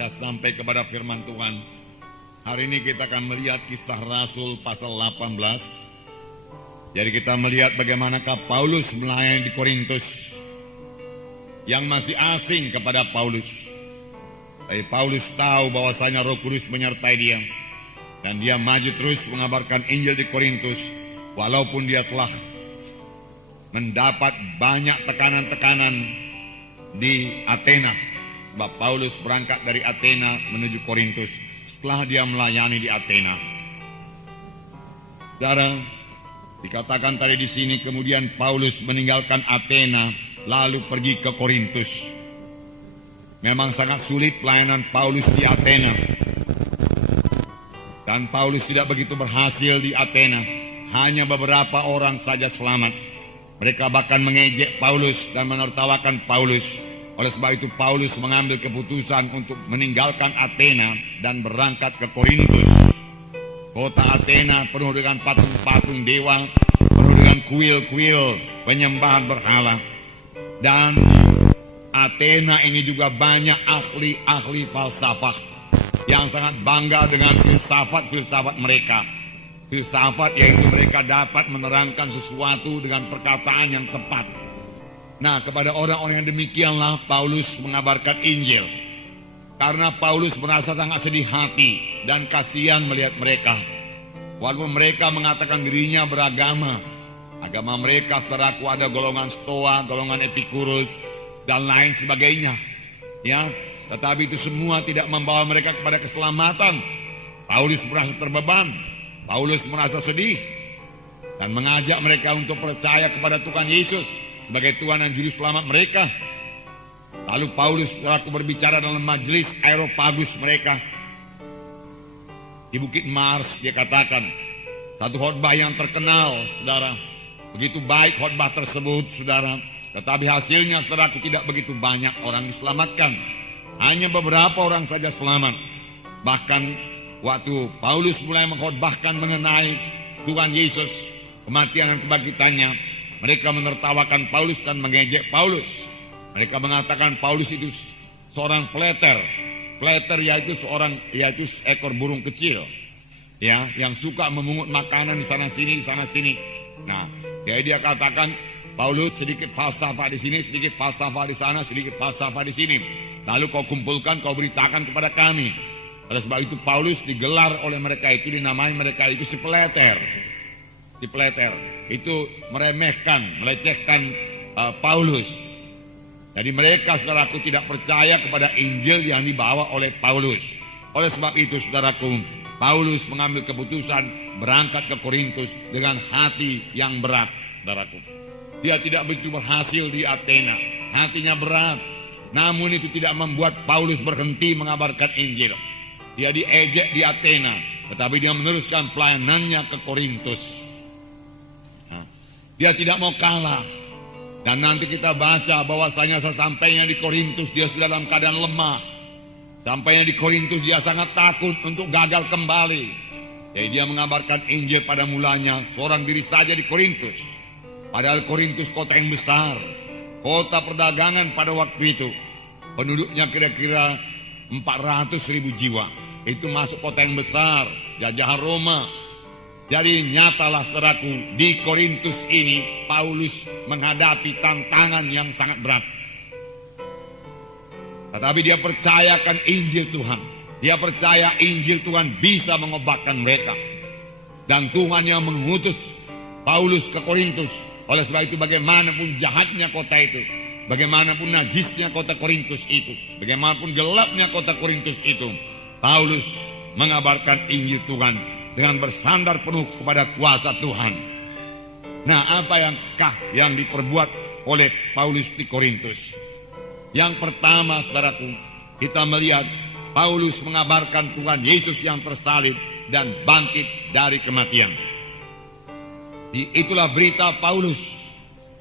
kita sampai kepada firman Tuhan. Hari ini kita akan melihat Kisah Rasul pasal 18. Jadi kita melihat bagaimanakah Paulus melayani di Korintus yang masih asing kepada Paulus. Tapi Paulus tahu bahwasanya Roh Kudus menyertai dia, dan dia maju terus mengabarkan Injil di Korintus walaupun dia telah mendapat banyak tekanan-tekanan di Athena. Sebab Paulus berangkat dari Athena menuju Korintus setelah dia melayani di Athena. Saudara, dikatakan tadi di sini kemudian Paulus meninggalkan Athena lalu pergi ke Korintus. Memang sangat sulit pelayanan Paulus di Athena. Dan Paulus tidak begitu berhasil di Athena. Hanya beberapa orang saja selamat. Mereka bahkan mengejek Paulus dan menertawakan Paulus. Oleh sebab itu Paulus mengambil keputusan untuk meninggalkan Athena dan berangkat ke Korintus. Kota Athena penuh dengan patung-patung dewa, penuh dengan kuil-kuil penyembahan berhala. Dan Athena ini juga banyak ahli-ahli falsafah yang sangat bangga dengan filsafat-filsafat mereka. Filsafat yaitu mereka dapat menerangkan sesuatu dengan perkataan yang tepat. Nah, kepada orang-orang yang demikianlah Paulus mengabarkan Injil. Karena Paulus merasa sangat sedih hati dan kasihan melihat mereka. Walaupun mereka mengatakan dirinya beragama. Agama mereka, saudaraku, ada golongan Stoa, golongan Epikurus, dan lain sebagainya. Ya, tetapi itu semua tidak membawa mereka kepada keselamatan. Paulus merasa terbeban. Paulus merasa sedih. Dan mengajak mereka untuk percaya kepada Tuhan Yesus sebagai Tuhan dan Juru Selamat mereka. Lalu Paulus waktu berbicara dalam majelis Areopagus mereka di Bukit Mars, dia katakan satu khotbah yang terkenal, saudara. Begitu baik khotbah tersebut, saudara. Tetapi hasilnya, saudaraku, tidak begitu banyak orang diselamatkan. Hanya beberapa orang saja selamat. Bahkan waktu Paulus mulai mengkhotbahkan mengenai Tuhan Yesus, kematian dan kebangkitannya, mereka menertawakan Paulus dan mengejek Paulus. Mereka mengatakan Paulus itu seorang pleter. Pleter yaitu seekor burung kecil, ya, yang suka memungut makanan di sana sini, di sana sini. Nah, jadi dia katakan Paulus sedikit falsafah di sini, sedikit falsafah di sana, sedikit falsafah di sini. Lalu kau kumpulkan, kau beritakan kepada kami. Oleh sebab itu Paulus digelar oleh mereka itu, dinamai mereka itu si pleter. Si pleter itu meremehkan, melecehkan Paulus. Jadi mereka, saudaraku, tidak percaya kepada Injil yang dibawa oleh Paulus. Oleh sebab itu, saudaraku, Paulus mengambil keputusan berangkat ke Korintus dengan hati yang berat, saudaraku. Dia tidak begitu berhasil di Athena, hatinya berat. Namun itu tidak membuat Paulus berhenti mengabarkan Injil. Dia diejek di Athena, tetapi dia meneruskan pelayanannya ke Korintus. Dia tidak mau kalah. Dan nanti kita baca bahwasanya sesampainya di Korintus dia sudah dalam keadaan lemah. Sampainya di Korintus dia sangat takut untuk gagal kembali. Jadi dia mengabarkan Injil pada mulanya seorang diri saja di Korintus. Padahal Korintus kota yang besar, kota perdagangan pada waktu itu. Penduduknya kira-kira 400.000 jiwa. Itu masuk kota yang besar, jajahan Roma. Jadi nyatalah, saudaraku, di Korintus ini Paulus menghadapi tantangan yang sangat berat. Tetapi dia percayakan Injil Tuhan. Dia percaya Injil Tuhan bisa mengobatkan mereka. Dan Tuhan yang mengutus Paulus ke Korintus. Oleh sebab itu bagaimanapun jahatnya kota itu, bagaimanapun najisnya kota Korintus itu, bagaimanapun gelapnya kota Korintus itu, Paulus mengabarkan Injil Tuhan dengan bersandar penuh kepada kuasa Tuhan. Nah, apa yang diperbuat oleh Paulus di Korintus? Yang pertama, saudaraku, kita melihat Paulus mengabarkan Tuhan Yesus yang tersalib dan bangkit dari kematian. Itulah berita Paulus.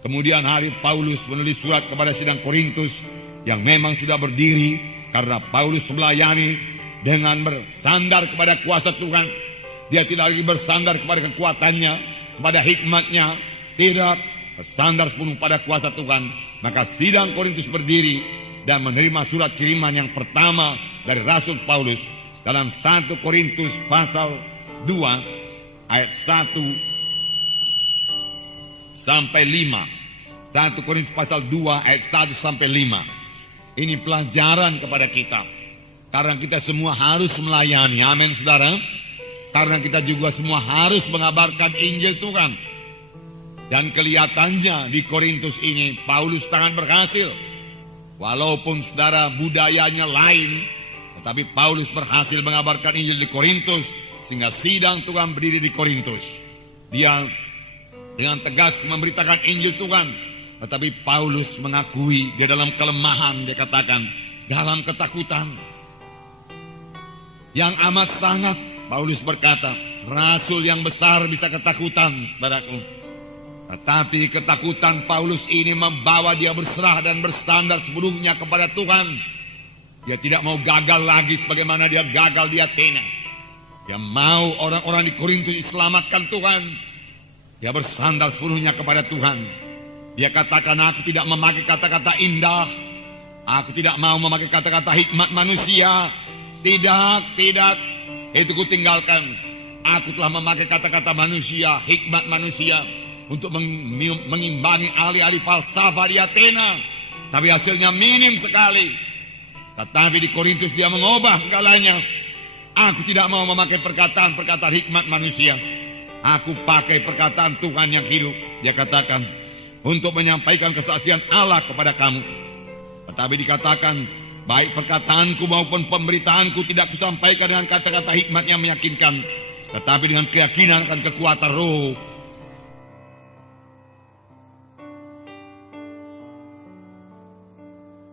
Kemudian hari Paulus menulis surat kepada sidang Korintus yang memang sudah berdiri karena Paulus melayani dengan bersandar kepada kuasa Tuhan. Dia tidak lagi bersandar kepada kekuatannya, kepada hikmatnya. Tidak, bersandar sepenuh pada kuasa Tuhan. Maka sidang Korintus berdiri dan menerima surat kiriman yang pertama dari Rasul Paulus dalam 1 Korintus pasal 2 ayat 1 sampai 5. 1 Korintus pasal 2 ayat 1 sampai 5. Ini pelajaran kepada kita. Karena kita semua harus melayani. Amin, saudara. Karena kita juga semua harus mengabarkan Injil Tuhan. Dan kelihatannya di Korintus ini Paulus sangat berhasil. Walaupun saudara budayanya lain, tetapi Paulus berhasil mengabarkan Injil di Korintus. Sehingga sidang Tuhan berdiri di Korintus. Dia dengan tegas memberitakan Injil Tuhan. Tetapi Paulus mengakui dia dalam kelemahan, dia katakan dalam ketakutan yang amat sangat. Paulus berkata, rasul yang besar bisa ketakutan, saudaraku. Tetapi ketakutan Paulus ini membawa dia berserah dan bersandar sepenuhnya kepada Tuhan. Dia tidak mau gagal lagi sebagaimana dia gagal di Athena. Dia mau orang-orang di Korintus diselamatkan Tuhan. Dia bersandar sepenuhnya kepada Tuhan. Dia katakan, aku tidak memakai kata-kata indah. Aku tidak mau memakai kata-kata hikmat manusia. Tidak. Itu ku tinggalkan. Aku telah memakai kata-kata manusia, hikmat manusia, untuk mengimbangi ahli-ahli falsafah di Athena. Tapi hasilnya minim sekali. Tetapi di Korintus dia mengubah segalanya. Aku tidak mau memakai perkataan-perkataan hikmat manusia. Aku pakai perkataan Tuhan yang hidup. Dia katakan, untuk menyampaikan kesaksian Allah kepada kamu. Tetapi dikatakan, baik perkataanku maupun pemberitaanku tidak kusampaikan dengan kata-kata hikmat yang meyakinkan, tetapi dengan keyakinan akan kekuatan roh.